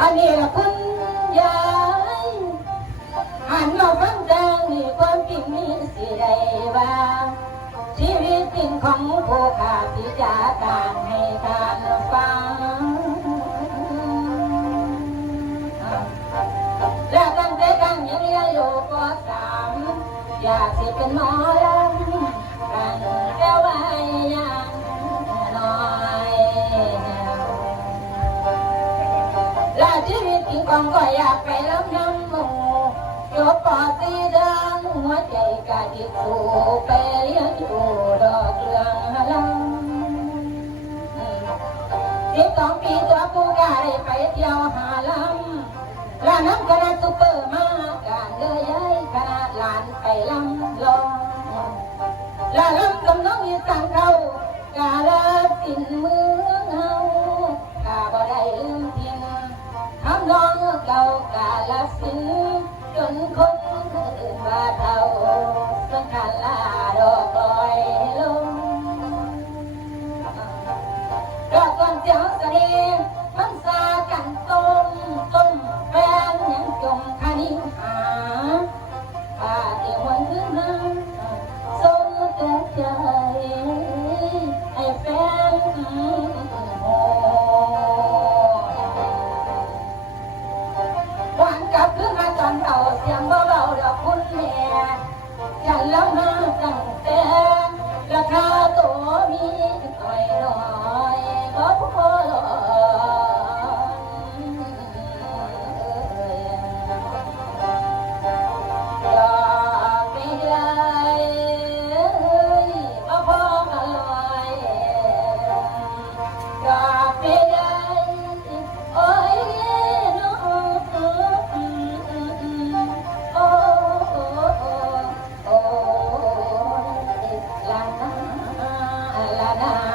อันนี้ละคุณยายหันมาฟังดังนี่ความจริงมีสิได้ว่าชีวิตจริงของผู้ขาพิจารการให้การฟังแล้วตั้งแต่กันยังเรียนอยู่ปสามอยากสิเป็นหมอลำกัน ชีวิตจริงของก็อยากไปลำน้ำหมูจบปอสีดินหัวใจกะดิกสู่ไปเรียนอยู่ดอกเรืองลำสิบสองปีตัวกูก็ได้ไปเที่ยวหาลำร้านน้ำคณะซุปเปอร์มาการเลยย้ายคณะหลานไปลำลองลาลำกำน้องอีสังเขากาลสินมือ จนคนมาเท่าสังการลาโด 好不好